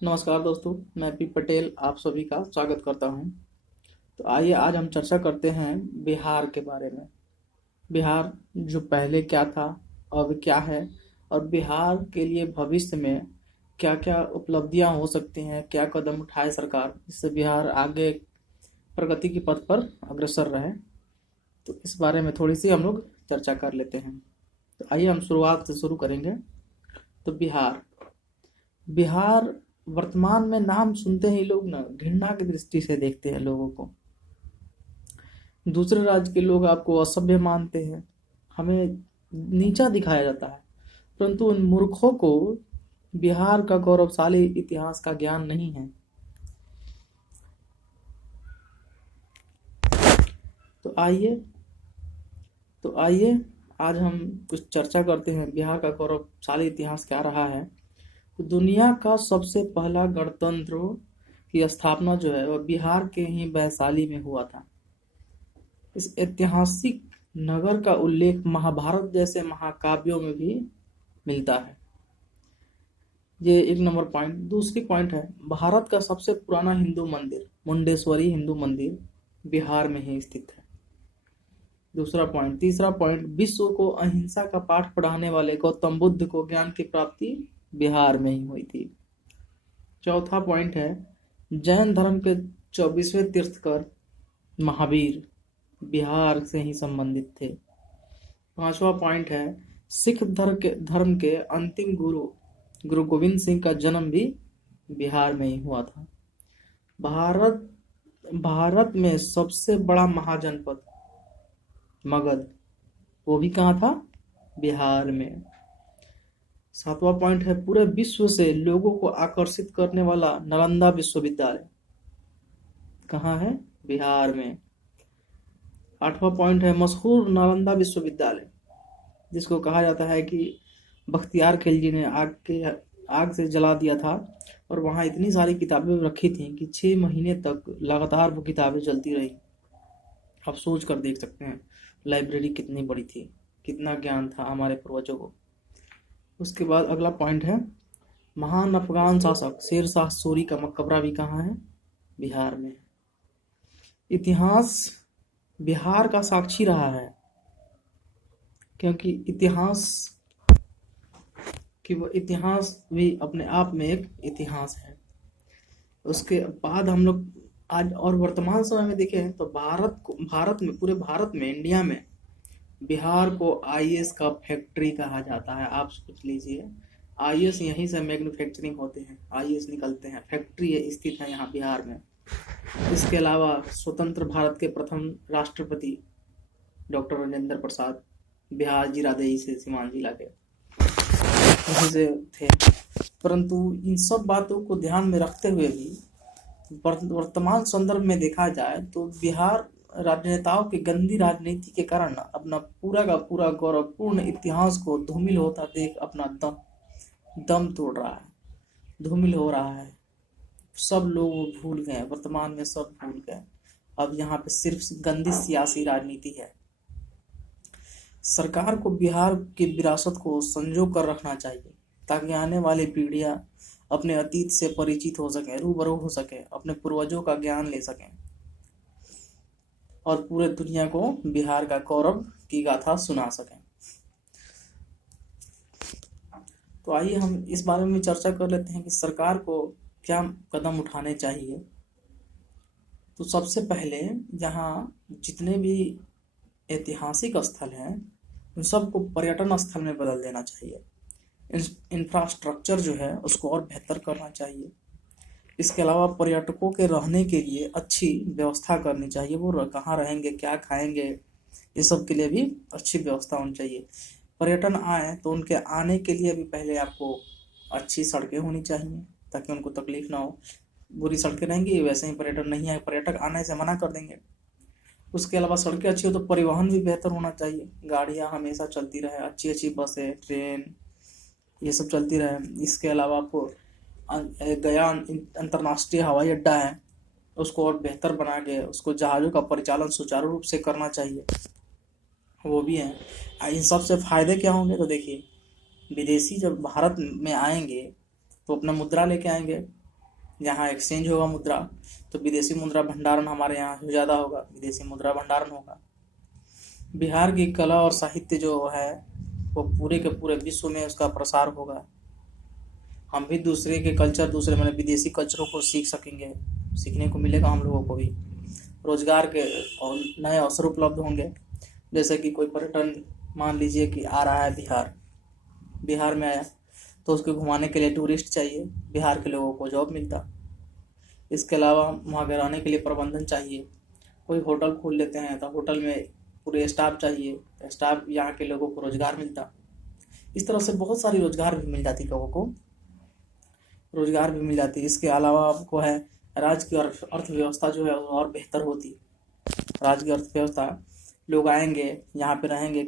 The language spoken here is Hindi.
नमस्कार दोस्तों, मैं पी पटेल आप सभी का स्वागत करता हूं। तो आइए आज हम चर्चा करते हैं बिहार के बारे में। बिहार जो पहले क्या था, अब क्या है, और बिहार के लिए भविष्य में क्या क्या उपलब्धियां हो सकती हैं, क्या कदम उठाए सरकार जिससे बिहार आगे प्रगति की पथ पर अग्रसर रहे। तो इस बारे में थोड़ी सी हम लोग चर्चा कर लेते हैं। तो आइए हम शुरुआत से शुरू करेंगे। तो बिहार बिहार वर्तमान में नाम सुनते ही लोग ना घृणा की दृष्टि से देखते हैं लोगों को। दूसरे राज्य के लोग आपको असभ्य मानते हैं, हमें नीचा दिखाया जाता है। परंतु उन मूर्खों को बिहार का गौरवशाली इतिहास का ज्ञान नहीं है। तो आइए तो आइए आज हम कुछ चर्चा करते हैं बिहार का गौरवशाली इतिहास क्या रहा है। तो दुनिया का सबसे पहला गणतंत्र की स्थापना जो है वह बिहार के ही वैशाली में हुआ था। इस ऐतिहासिक नगर का उल्लेख महाभारत जैसे महाकाव्यों में भी मिलता है। ये एक नंबर पॉइंट। दूसरी पॉइंट है, भारत का सबसे पुराना हिंदू मंदिर मुंडेश्वरी हिंदू मंदिर बिहार में ही स्थित है। दूसरा पॉइंट। तीसरा पॉइंट, विश्व को अहिंसा का पाठ पढ़ाने वाले गौतम बुद्ध को ज्ञान की प्राप्ति बिहार में ही हुई थी। चौथा पॉइंट है, जैन धर्म के 24वें तीर्थकर महावीर बिहार से ही संबंधित थे। पांचवा पॉइंट है, सिख धर्म के अंतिम गुरु गुरु गोविंद सिंह का जन्म भी बिहार में ही हुआ था। भारत भारत में सबसे बड़ा महाजनपद मगध, वो भी कहाँ था? बिहार में। सातवां पॉइंट है, पूरे विश्व से लोगों को आकर्षित करने वाला नालंदा विश्वविद्यालय कहाँ है? बिहार में। आठवां पॉइंट है, मशहूर नालंदा विश्वविद्यालय जिसको कहा जाता है कि बख्तियार खिलजी ने आग से जला दिया था, और वहाँ इतनी सारी किताबें रखी थी कि 6 महीने तक लगातार वो किताबें चलती रही। आप सोच कर देख सकते हैं लाइब्रेरी कितनी बड़ी थी, कितना ज्ञान था हमारे पूर्वजों को। उसके बाद अगला पॉइंट है, महान अफगान शासक शेर शाह सूरी का मकबरा भी कहाँ है? बिहार में। इतिहास बिहार का साक्षी रहा है, क्योंकि इतिहास भी अपने आप में एक इतिहास है। उसके बाद हम लोग आज और वर्तमान समय में देखें तो भारत में इंडिया में बिहार को आईएएस का फैक्ट्री कहा जाता है। आप सोच लीजिए, आईएएस यहीं से मैन्युफैक्चरिंग होते हैं, आईएएस निकलते हैं, फैक्ट्री स्थित है यहाँ बिहार में। इसके अलावा स्वतंत्र भारत के प्रथम राष्ट्रपति डॉक्टर राजेंद्र प्रसाद बिहार जीरादेई से सीमांत जिला के वहीं से थे। परंतु इन सब बातों को ध्यान में रखते हुए भी वर्तमान संदर्भ में देखा जाए तो बिहार राजनेताओं की गंदी राजनीति के कारण अपना पूरा का पूरा गौरवपूर्ण इतिहास को धूमिल होता देख अपना दम तोड़ रहा है, धूमिल हो रहा है। सब लोग भूल गए, वर्तमान में सब भूल गए। अब यहाँ पे सिर्फ गंदी सियासी राजनीति है। सरकार को बिहार की विरासत को संजो कर रखना चाहिए ताकि आने वाली पीढ़ियां अपने अतीत से परिचित हो सके, रूबरू हो सके, अपने पूर्वजों का ज्ञान ले सकें और पूरे दुनिया को बिहार का गौरव की गाथा सुना सकें। तो आइए हम इस बारे में चर्चा कर लेते हैं कि सरकार को क्या कदम उठाने चाहिए। तो सबसे पहले यहाँ जितने भी ऐतिहासिक स्थल हैं उन सबको पर्यटन स्थल में बदल देना चाहिए। इंफ्रास्ट्रक्चर जो है उसको और बेहतर करना चाहिए। इसके अलावा पर्यटकों के रहने के लिए अच्छी व्यवस्था करनी चाहिए। वो कहाँ रहेंगे, क्या खाएंगे, ये सब के लिए भी अच्छी व्यवस्था होनी चाहिए। पर्यटन आए तो उनके आने के लिए भी पहले आपको अच्छी सड़कें होनी चाहिए ताकि उनको तकलीफ ना हो। बुरी सड़कें रहेंगी वैसे ही पर्यटन नहीं आए, पर्यटक आने से मना कर देंगे। उसके अलावा सड़कें अच्छी हो तो परिवहन भी बेहतर होना चाहिए, गाड़ियाँ हमेशा चलती रहे, अच्छी अच्छी बसें, ट्रेन, ये सब चलती रहे। इसके अलावा आपको गया अंतर्राष्ट्रीय हवाई अड्डा है, उसको और बेहतर बना के उसको जहाज़ों का परिचालन सुचारू रूप से करना चाहिए, वो भी है। इन सब से फायदे क्या होंगे? तो देखिए, विदेशी जब भारत में आएंगे तो अपना मुद्रा लेके आएंगे, यहाँ एक्सचेंज होगा मुद्रा, तो विदेशी मुद्रा भंडारण हमारे यहाँ ज़्यादा होगा, विदेशी मुद्रा भंडारण होगा। बिहार की कला और साहित्य जो है वो पूरे के पूरे विश्व में उसका प्रसार होगा। हम भी दूसरे के कल्चर, दूसरे मैंने विदेशी कल्चरों को सीख सकेंगे, सीखने को मिलेगा हम लोगों को भी। रोजगार के और नए अवसर उपलब्ध होंगे। जैसे कि कोई पर्यटन मान लीजिए कि आ रहा है बिहार में आया, तो उसको घुमाने के लिए टूरिस्ट चाहिए, बिहार के लोगों को जॉब मिलता। इसके अलावा वहाँ के रहने के लिए प्रबंधन चाहिए, कोई होटल खोल लेते हैं तो होटल में पूरे स्टाफ चाहिए, तो स्टाफ यहाँ के लोगों को रोजगार मिलता। इस तरह से बहुत सारी रोजगार भी मिल जाती, लोगों को रोजगार भी मिल जाती। इसके अलावा आपको है राज्य की अर्थव्यवस्था जो है वो और बेहतर होती। राज्य की अर्थव्यवस्था, लोग आएंगे यहाँ पे रहेंगे,